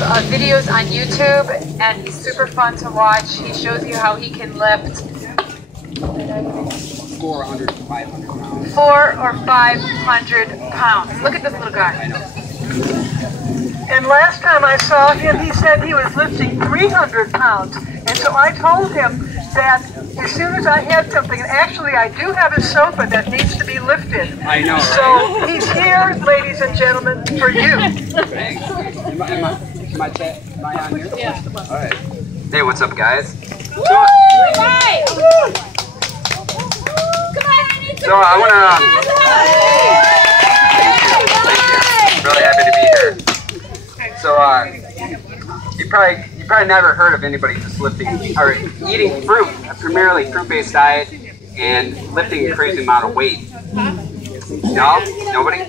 videos on YouTube, and he's super fun to watch. He shows you how he can lift 400, 500 pounds. 400 or 500 pounds. Look at this little guy. I know. And last time I saw him, he said he was lifting 300 pounds. And so I told him that as soon as I had something, and actually I do have a sofa that needs to be lifted. I know, right? So he's here, ladies and gentlemen, for you. Thanks. Am I on here? Yeah. All right. Hey, what's up, guys? Right. So I want to. Really happy to be here. So you probably never heard of anybody just lifting or eating fruit, a primarily fruit-based diet, and lifting a crazy amount of weight. No? Nobody?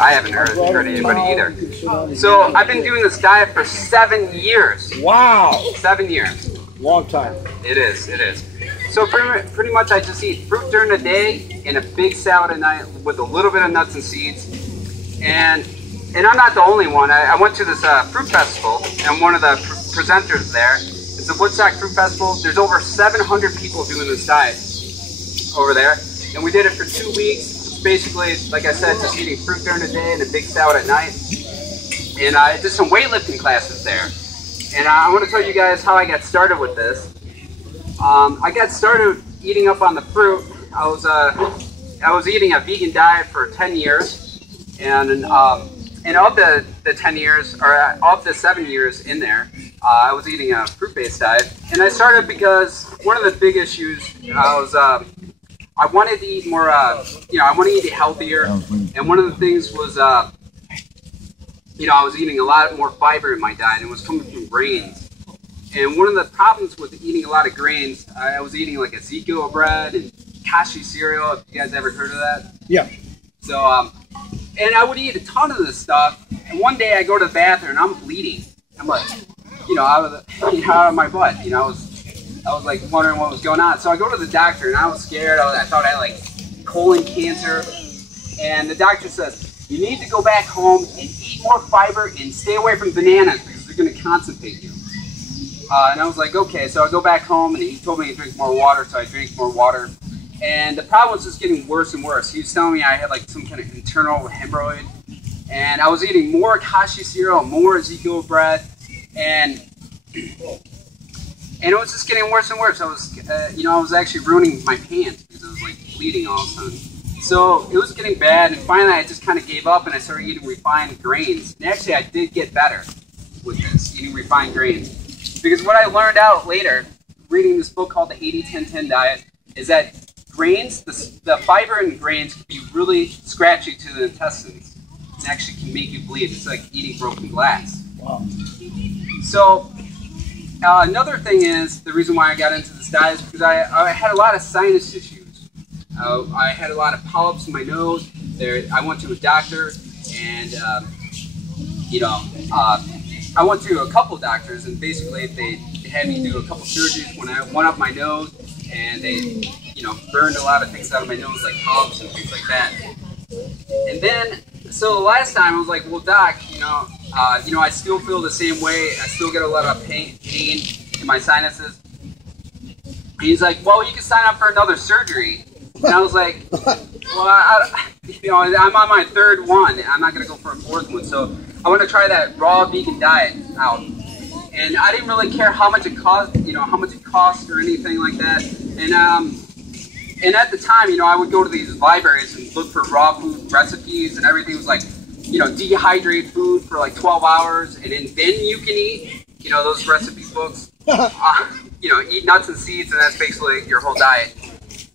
I haven't heard anybody either. So I've been doing this diet for 7 years. Wow! 7 years. Long time. It is. It is. So pretty much I just eat fruit during the day and a big salad at night with a little bit of nuts and seeds. And I'm not the only one. I went to this fruit festival, and one of the presenters there, it's the Woodstock Fruit Festival. There's over 700 people doing this diet over there. And we did it for 2 weeks. It's basically, like I said, just eating fruit during the day and a big salad at night. And I did some weightlifting classes there. And I want to tell you guys how I got started with this. I got started eating up on the fruit. I was eating a vegan diet for 10 years. And of the 10 years, or of the 7 years in there, I was eating a fruit-based diet. And I started because one of the big issues I wanted to eat more, I want to eat healthier. And one of the things was, I was eating a lot more fiber in my diet, and it was coming from grains. And one of the problems with eating a lot of grains, I was eating like Ezekiel bread and cashew cereal. Have you guys ever heard of that? Yeah. So, and I would eat a ton of this stuff. And one day I go to the bathroom and I'm bleeding. I'm like, out of my butt. I was like wondering what was going on. So I go to the doctor and I was scared. I thought I had like colon cancer. And the doctor says, you need to go back home and eat more fiber and stay away from bananas because they're going to constipate you. And I was like, okay. So I go back home and he told me to drink more water. So I drank more water. And the problem was just getting worse and worse. He was telling me I had like some kind of internal hemorrhoid. And I was eating more cashew cereal, more Ezekiel bread. And it was just getting worse and worse. I was actually ruining my pants because I was like bleeding all of a sudden. So it was getting bad, and finally I just kind of gave up and I started eating refined grains. And actually I did get better with this, eating refined grains. Because what I learned out later, reading this book called the 80-10-10 diet, is that grains, the fiber in grains can be really scratchy to the intestines. It actually can make you bleed. It's like eating broken glass. Wow. So another thing is, the reason why I got into this diet is because I had a lot of sinus issues. I had a lot of polyps in my nose. I went to a doctor, and I went to a couple doctors, and basically they had me do a couple surgeries when I went up my nose, and they burned a lot of things out of my nose, like polyps and things like that. And then, so the last time I was like, well, doc, I still feel the same way. I still get a lot of pain in my sinuses. And he's like, well, you can sign up for another surgery. And I was like, well, I'm on my third one. I'm not going to go for a fourth one. So I want to try that raw vegan diet out. And I didn't really care how much it cost, or anything like that. And at the time, I would go to these libraries and look for raw food recipes, and everything was like, dehydrate food for like 12 hours, and then you can eat, those recipe books. Eat nuts and seeds, and that's basically your whole diet.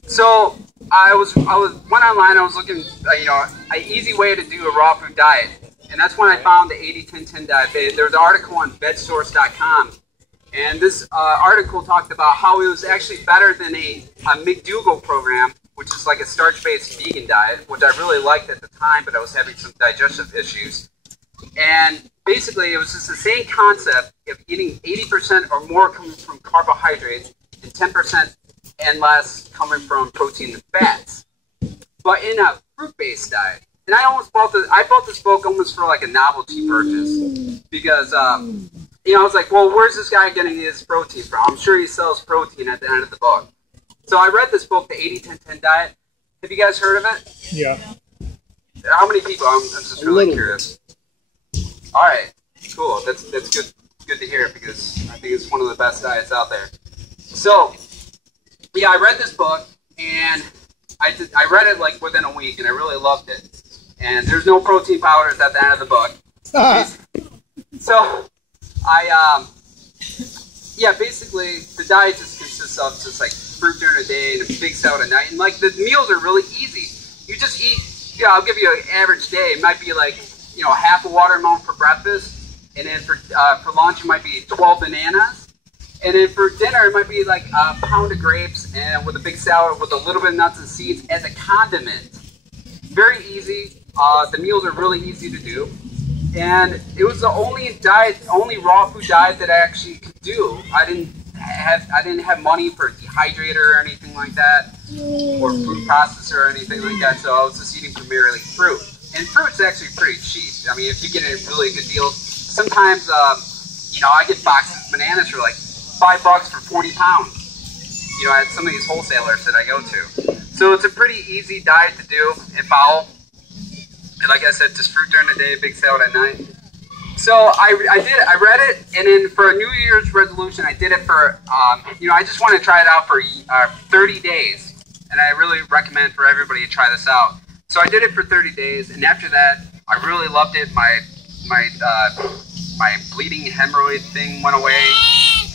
So I went online. I was looking, an easy way to do a raw food diet, and that's when I found the 80-10-10 diet. There was an article on VegSource.com, and this article talked about how it was actually better than a McDougall program, which is like a starch-based vegan diet, which I really liked at the time, but I was having some digestive issues. And basically, it was just the same concept of eating 80% or more coming from carbohydrates and 10% and less coming from protein and fats. But in a fruit-based diet. And I almost bought this book almost for like a novelty purchase because you know, I was like, well, where's this guy getting his protein from? I'm sure he sells protein at the end of the book. So I read this book, the 80-10-10 Diet. Have you guys heard of it? Yeah. How many people? I'm just really curious. All right, cool. That's good to hear because I think it's one of the best diets out there. So, yeah, I read this book and I read it like within a week and I really loved it. And there's no protein powders at the end of the book. So yeah, basically the diet just consists of just like fruit during the day and a big salad at night. And like the meals are really easy. You just eat, you know, I'll give you an average day. It might be like, you know, half a watermelon for breakfast. And then for lunch, it might be 12 bananas. And then for dinner, it might be like a pound of grapes and with a big salad with a little bit of nuts and seeds as a condiment. Very easy. The meals are really easy to do. And it was the only raw food diet that I actually could do. I didn't have money for a dehydrator or anything like that, or food processor or anything like that. So I was just eating primarily fruit. And fruit's actually pretty cheap. I mean, if you get a really good deal, sometimes you know, I get boxes of bananas for like $5 for 40 pounds. You know, at some of these wholesalers that I go to. So it's a pretty easy diet to do and follow. And like I said, just fruit during the day, big salad at night. So I did it. I read it, and then for a New Year's resolution, I did it for, you know, I just want to try it out for 30 days. And I really recommend for everybody to try this out. So I did it for 30 days, and after that, I really loved it. My bleeding hemorrhoid thing went away.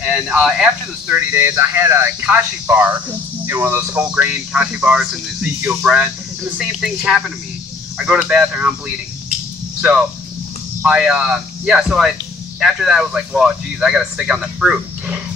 And after those 30 days, I had a kashi bar, you know, one of those whole grain kashi bars and Ezekiel bread. And the same thing happened to me. I go to the bathroom, I'm bleeding. So after that I was like, well, geez, I gotta stick on the fruit.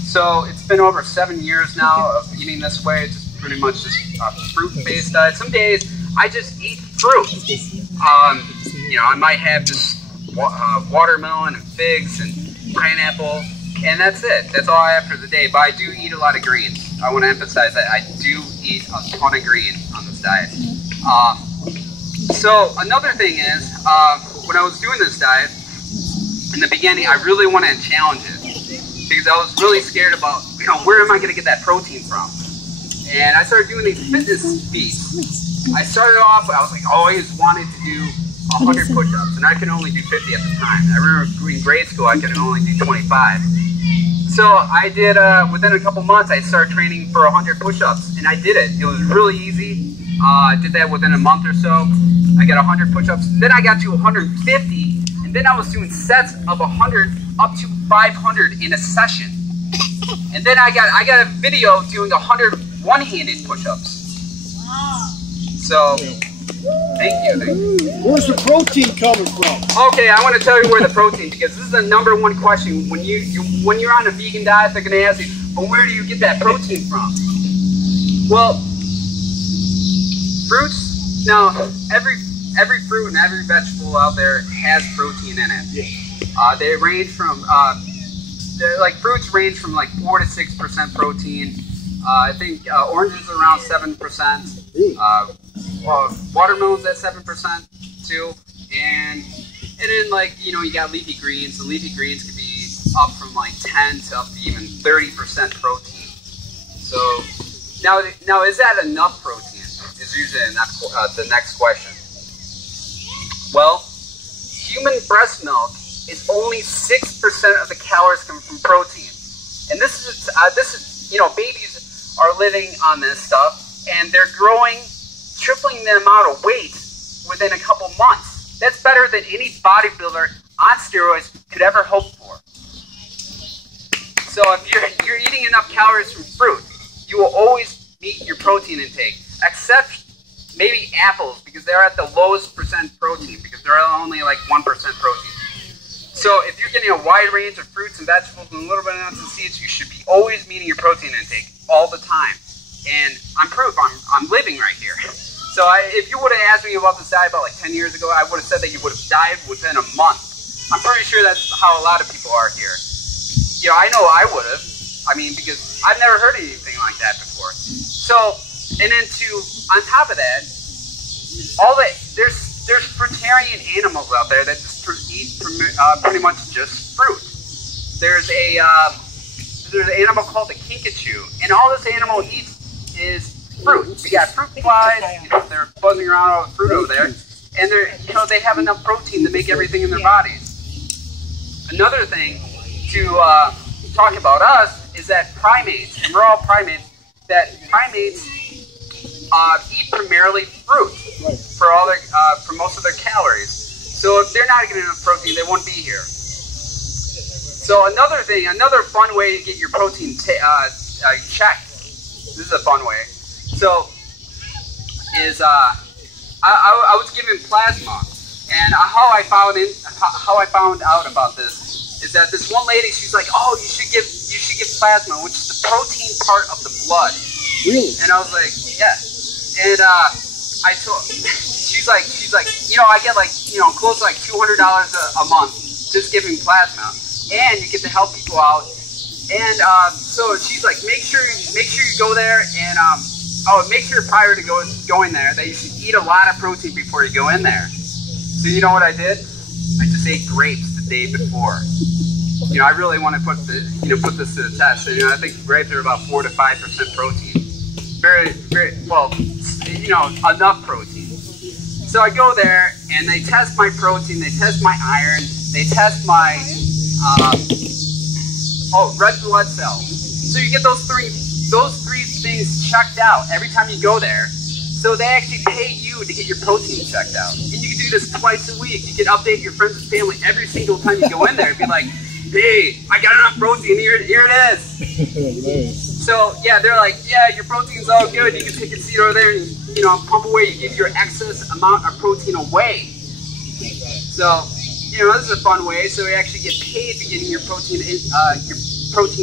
So it's been over 7 years now of eating this way. It's pretty much just a fruit-based diet. Some days I just eat fruit. You know, I might have just watermelon and figs and pineapple, and that's it. That's all I have for the day. But I do eat a lot of greens. I want to emphasize that I do eat a ton of greens on this diet. So another thing is, when I was doing this diet, in the beginning, I really wanted to challenge it because I was really scared about, you know, where am I going to get that protein from? And I started doing these fitness feats. I started off, I was like, always wanted to do 100 push-ups, and I could only do 50 at the time. I remember in grade school, I could only do 25. So I did, within a couple months, I started training for 100 push-ups, and I did it. It was really easy. I did that within a month or so. I got 100 push-ups. Then I got to 150, and then I was doing sets of 100 up to 500 in a session. And then I got a video doing 100 one-handed push-ups. So, thank you. Where's the protein coming from? Okay, I want to tell you where the protein, because this is the #1 question. When you're on a vegan diet, they're going to ask you, but where do you get that protein from? Well, fruits. Now, every fruit and every vegetable out there has protein in it. Yeah. They range from fruits range from like 4 to 6% protein. I think oranges are around 7%. Watermelons at 7% too, and then like, you know, you got leafy greens. The leafy greens could be up from like 10 to up to even 30% protein. So now is that enough protein? Is usually the next question. Well, human breast milk is only 6% of the calories come from protein, and this is you know, babies are living on this stuff, and they're growing, tripling the amount of weight within a couple months. That's better than any bodybuilder on steroids could ever hope for. So if you're eating enough calories from fruit, you will always meet your protein intake, except maybe apples, because they're at the lowest percent protein, because they're only like 1% protein. So if you're getting a wide range of fruits and vegetables and a little bit of nuts and seeds, you should be always meeting your protein intake all the time. And I'm proof. I'm living right here. So if you would have asked me about this diet about like 10 years ago, I would have said that you would have died within a month. I'm pretty sure that's how a lot of people are here. You know, I know I would have. I mean, because I've never heard anything like that before. So, and then on top of that, there's there's fruitarian animals out there that just eat pretty much just fruit. There's an animal called the kinkajou, and all this animal eats is fruit. You got fruit flies, they're buzzing around all the fruit over there, and they have enough protein to make everything in their bodies. Another thing to talk about us is that primates, and we're all primates, that primates eat primarily fruit for most of their calories. So if they're not getting enough protein, they wouldn't be here. So another fun way to get your protein checked. This is a fun way. So is I was given plasma, and how I found out about this is that this one lady, she's like, oh, you should give plasma, which is the protein part of the blood. Really? And I was like, yeah. And she's like, I get close to like $200 a month just giving plasma, and you get to help people out. And so she's like, make sure you go there, and make sure prior to going there that you should eat a lot of protein before you go in there. So you know what I did? I just ate grapes the day before. I really want to put this to the test. So, I think grapes are about 4 to 5% protein. Very, very well. Enough protein. So I go there and they test my protein, they test my iron, they test my red blood cells. So you get those three things checked out every time you go there. So they actually pay you to get your protein checked out. And you can do this twice a week. You can update your friends and family every single time you go in there and be like, hey, I got enough protein, here it is. So yeah, they're like, yeah, your protein's all good. You can take a seat over there and pump away. You give your excess amount of protein away. So this is a fun way. So you actually get paid for getting your protein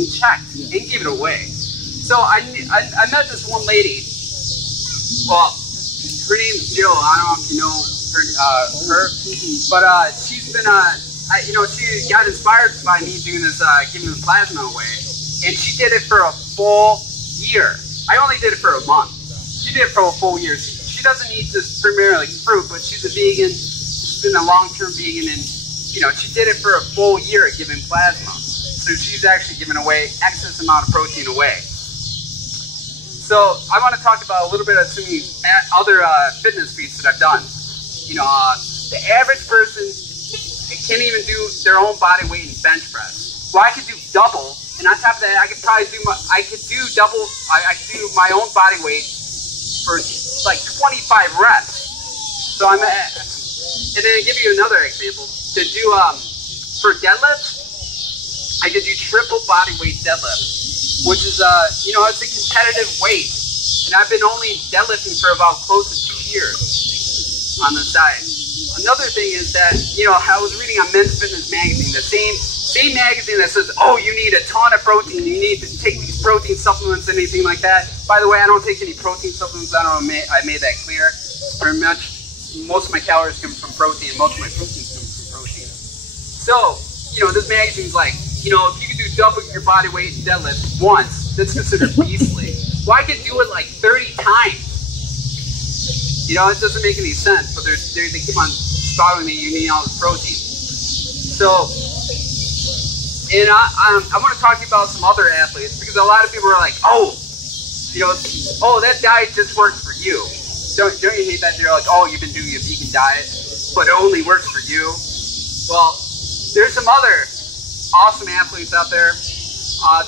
checked and give it away. So I met this one lady. Well, her name's Jill. I don't know if you know her, but she's been she got inspired by me doing this, giving the plasma away, and she did it for a full year. I only did it for a month. She did it for a full year. She doesn't eat just primarily fruit, but she's a vegan. She's been a long-term vegan, and she did it for a full year giving plasma. So she's actually giving away excess amount of protein away. So I want to talk about a little bit of some other fitness feats that I've done. The average person can't even do their own body weight in bench press. Well, I could do double, and on top of that, I could do my own body weight for like 25 reps. So and then to give you another example, to do for deadlifts, I could do triple body weight deadlift, which is it's a competitive weight, and I've been only deadlifting for about close to 2 years on the side. Another thing is that, I was reading on Men's Fitness magazine, the same magazine that says, oh, you need a ton of protein, you need to take these protein supplements, anything like that. By the way, I don't take any protein supplements. I don't know, I made that clear. Pretty much, most of my calories come from protein, most of my protein comes from protein. So, this magazine's like, if you can do double your body weight in deadlift once, that's considered beastly. Well, I could do it like 30 times. It doesn't make any sense, but they keep on spouting me, you need all this protein. So, and I want to talk to you about some other athletes, because a lot of people are like, oh, that diet just works for you. Don't you hate that? They're like, oh, you've been doing a vegan diet, but it only works for you. Well, there's some other awesome athletes out there.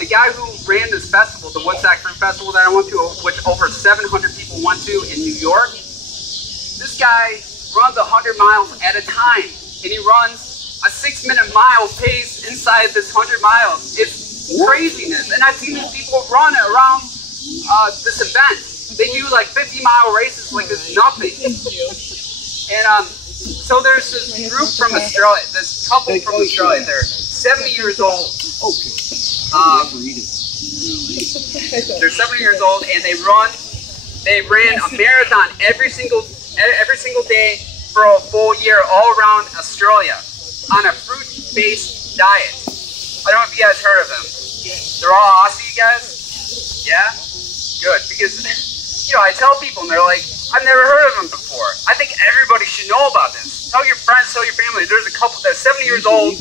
The guy who ran this festival, the Woodstock Fruit Festival that I went to, which over 700 people went to in New York, this guy runs 100 miles at a time, and he runs a 6-minute mile pace inside this 100 miles. It's craziness, and I've seen these people run around this event. They do like 50-mile races like it's nothing. And so there's this group from Australia, this couple from Australia. They're 70 years old. They're 70 years old, and they ran a marathon every single day for a full year all around Australia on a fruit-based diet. I don't know if you guys heard of them. They're all Aussie, you guys? Yeah? Good, because I tell people and they're like, I've never heard of them before. I think everybody should know about this. Tell your friends, tell your family. There's a couple that's 70 years old,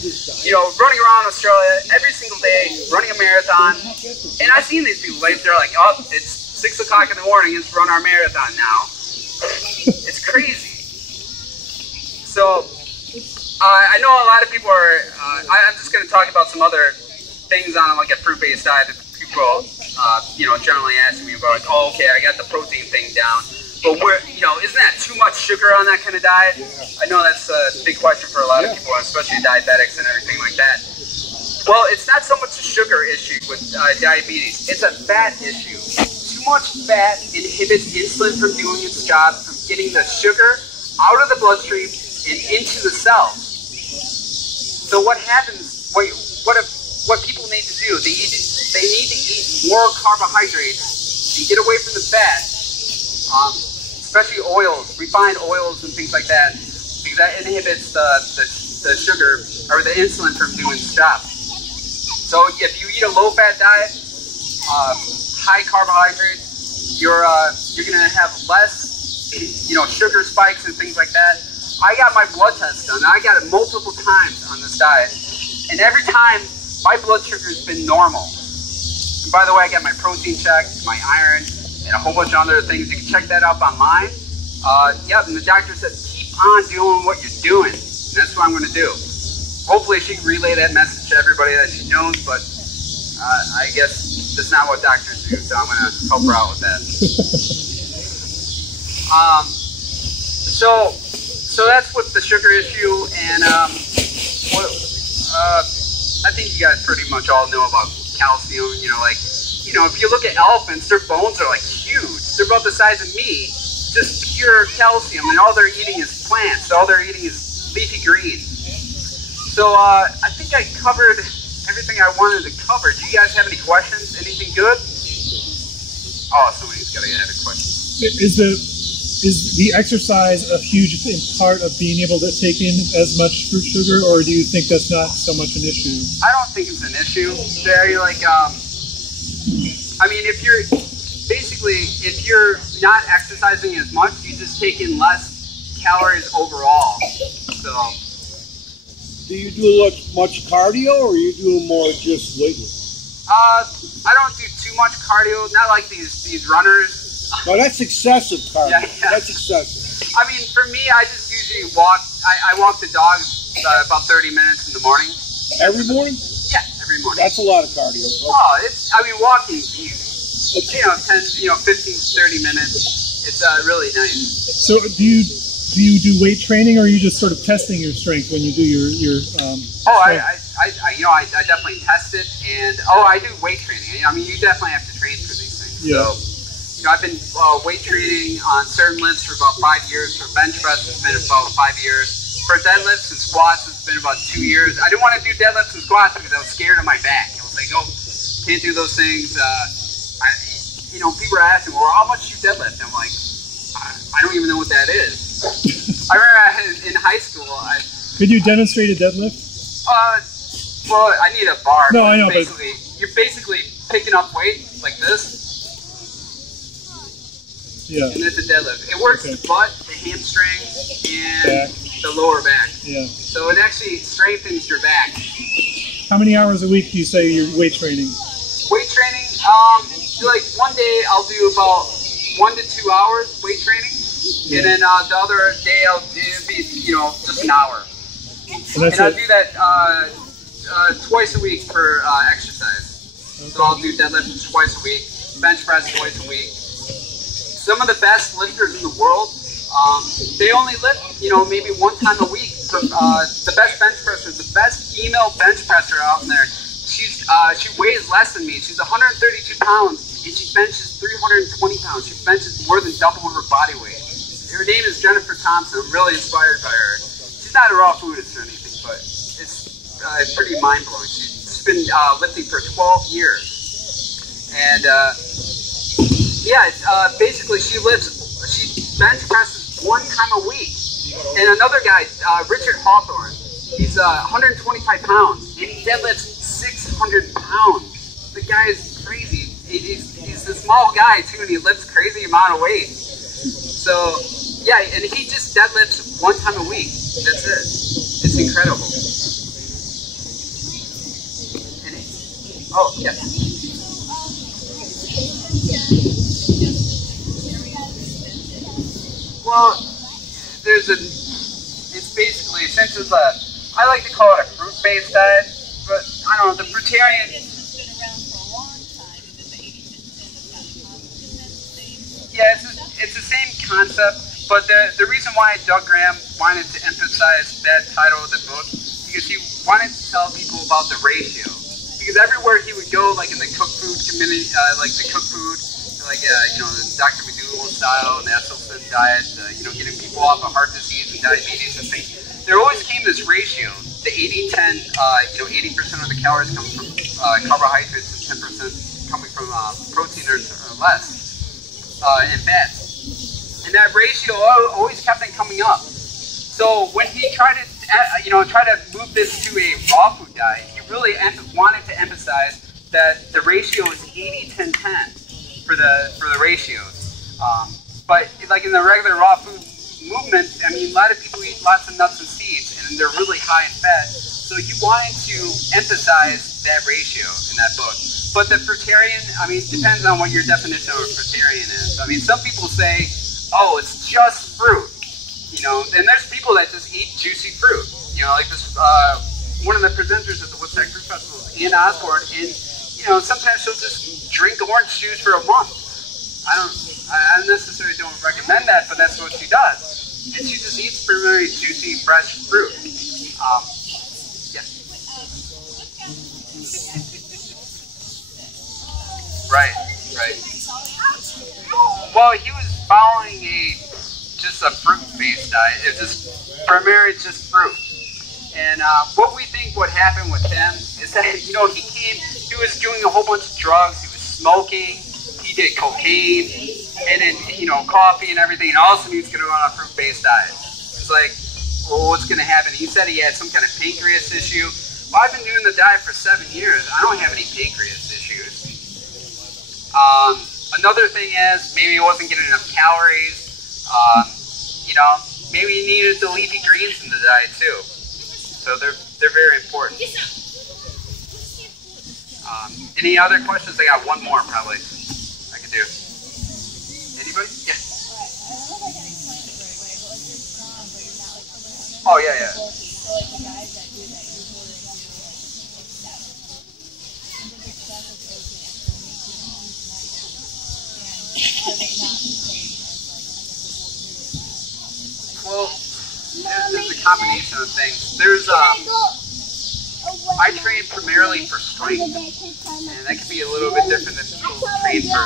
you know, running around Australia every single day, running a marathon. And I've seen these people, like, they're like, oh, it's 6 o'clock in the morning, let's run our marathon now. It's crazy. So, I know a lot of people are, I'm just going to talk about some other things on like a fruit-based diet that people, you know, generally asking me about, like, oh, okay, I got the protein thing down. But you know, isn't that too much sugar on that kind of diet? I know that's a big question for a lot of people, especially diabetics and everything like that. Well, it's not so much a sugar issue with diabetes. It's a fat issue. Too much fat inhibits insulin from doing its job, from getting the sugar out of the bloodstream and into the cells. So what happens, what people need to do, they need to eat more carbohydrates and get away from the fat, especially oils, refined oils and things like that, because that inhibits the sugar or the insulin from doing its job. So if you eat a low-fat diet, high carbohydrates, you're gonna have less, you know, sugar spikes and things like that. I got my blood test done. I got it multiple times on this diet, and every time my blood sugar's been normal. And by the way, I got my protein checked, my iron, and a whole bunch of other things. You can check that up online. Yep, and the doctor said, keep on doing what you're doing. And that's what I'm going to do. Hopefully she can relay that message to everybody that she knows, but I guess that's not what doctors do, so I'm going to help her out with that. So that's with the sugar issue, and I think you guys pretty much all know about calcium. You know, like, you know, if you look at elephants, their bones are like huge. They're about the size of me, just pure calcium, and all they're eating is plants. All they're eating is leafy greens. So I think I covered everything I wanted to cover. Do you guys have any questions? Anything good? Oh, somebody's got to have a question. Is the exercise a huge part of being able to take in as much fruit sugar, or do you think that's not so much an issue? I don't think it's an issue. Very like, I mean, if you're not exercising as much, you just take in less calories overall. So. Do you do much cardio, or are you doing more just weightlifting? I don't do too much cardio. Not like these runners. No, that's excessive cardio. Yeah. That's excessive. I mean, for me, I just usually walk. I walk the dogs about 30 minutes in the morning. Every morning? Yeah, every morning. That's a lot of cardio. Oh, I mean, walking is easy. You know, 15, 30 minutes. It's really nice. So do you do weight training, or are you just sort of testing your strength when you do your I definitely test it, and I do weight training. I mean, you definitely have to train for these things. Yeah. So, you know, I've been weight training on certain lifts for about 5 years. For bench press, it's been about 5 years. For deadlifts and squats, it's been about 2 years. I didn't want to do deadlifts and squats because I was scared of my back. I was like, oh, can't do those things. You know, people are asking, well, how much do you deadlift? I'm like, I don't even know what that is. I remember in high school, Could you demonstrate a deadlift? Well, I need a bar. No, I know, You're basically picking up weight like this. Yeah. And it's a deadlift. It works the butt, the hamstring, and the lower back. Yeah. So it actually strengthens your back. How many hours a week do you say you're weight training? Weight training, like one day I'll do about 1 to 2 hours weight training, and then the other day I'll do just an hour. And I'll do that twice a week for exercise. Okay. So I'll do deadlift twice a week, bench press twice a week. Some of the best lifters in the world, they only lift, maybe one time a week. The best bench presser, the best female bench presser out there, she weighs less than me. She's 132 pounds, and she benches 320 pounds. She benches more than double her body weight. Her name is Jennifer Thompson. I'm really inspired by her. She's not a raw foodist or anything, but it's pretty mind-blowing. She's been lifting for 12 years. And basically she bench presses one time a week. And another guy, Richard Hawthorne, he's 125 pounds, and he deadlifts 600 pounds. The guy is crazy. He's a small guy too, and he lifts crazy amount of weight. So, yeah, and he just deadlifts 1 time a week. That's it. It's incredible. Oh, yes. Well, it's basically, since it's I like to call it a fruit-based diet, but I don't know, the fruitarian. Yeah, it's the same concept, but the reason why Doug Graham wanted to emphasize that title of the book, because he wanted to tell people about the ratio. Because everywhere he would go, like in the cooked food community, like the cooked food, like you know, the Dr. McDougall style and the Esselstyn diet, you know, getting people off of heart disease and diabetes and things, there always came this ratio, the 80-10, you know, 80% of the calories coming from carbohydrates and 10% coming from protein or less. And fats, and that ratio always kept on coming up. So when he tried to, you know, move this to a raw food diet, he really wanted to emphasize that the ratio is 80-10-10 for the ratios. But like in the regular raw food movement, I mean, a lot of people eat lots of nuts and seeds, and they're really high in fat. So he wanted to emphasize that ratio in that book. But the fruitarian, I mean, depends on what your definition of a fruitarian is. I mean, some people say, oh, it's just fruit, you know, and there's people that just eat juicy fruit. You know, like this, one of the presenters at the Woodstock Fruit Festival is Ann Osborne, and, you know, sometimes she'll just drink orange juice for a month. I necessarily don't recommend that, but that's what she does. And she just eats very juicy, fresh fruit. Right. Well, he was following just a fruit-based diet. It's just primarily just fruit. And what we think would happen with him is that, you know, he was doing a whole bunch of drugs. He was smoking. He did cocaine, and then, you know, coffee and everything. And all of a sudden, he's going to go on a fruit-based diet. It's like, well, what's going to happen? He said he had some kind of pancreas issue. Well, I've been doing the diet for 7 years. I don't have any pancreas issues. Another thing is, maybe he wasn't getting enough calories. You know, maybe he needed the leafy greens in the diet too. So they're very important. Any other questions? I got one more probably I could do. Anybody? Yeah. Oh yeah. Well, there's a combination of things. I train primarily for strength, and that can be a little bit different than people train for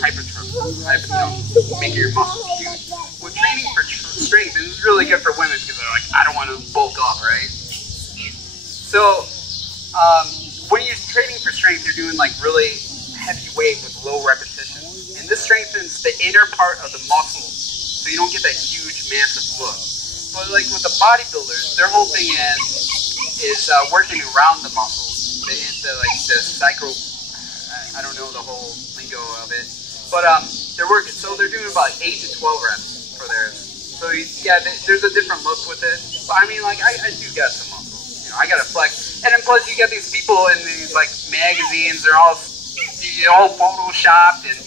hypertrophy, you know, making your muscles huge. Well, training for strength, this is really good for women because they're like, I don't want to bulk up, right? So, when you're training for strength, you're doing like really heavy weight with low repetition, and this strengthens the inner part of the muscle, so you don't get that huge, massive look. But like with the bodybuilders, their whole thing is working around the muscles. The psycho, I don't know the whole lingo of it, but they're working. So they're doing about 8 to 12 reps for theirs. So yeah, there's a different look with it. But I mean, like I do got some muscles. You know, I got to flex. And then plus you get these people in these like magazines. They're all photoshopped, and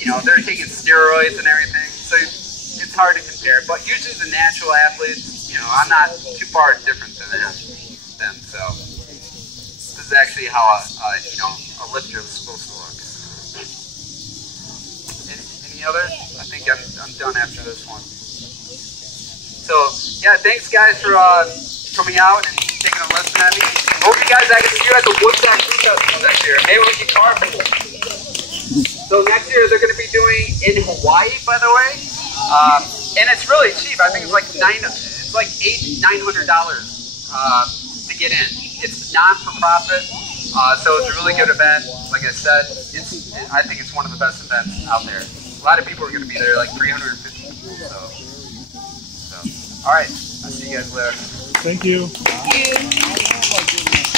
you know they're taking steroids and everything. So it's hard to compare. But usually the natural athletes, you know, I'm not too far different than them. So this is actually how a lifter is supposed to look. Any others? I think I'm done after this one. So yeah, thanks guys for coming out and taking a listen at me. Hope you guys, I can see you at the Woodstock Food Festival next year. Maybe we can carpool. So next year they're going to be doing in Hawaii, by the way, and it's really cheap. I think it's like $900 to get in. It's non-for-profit, so it's a really good event. Like I said, I think it's one of the best events out there. A lot of people are going to be there, like 350 people. So all right, I'll see you guys later. Thank you. Thank you.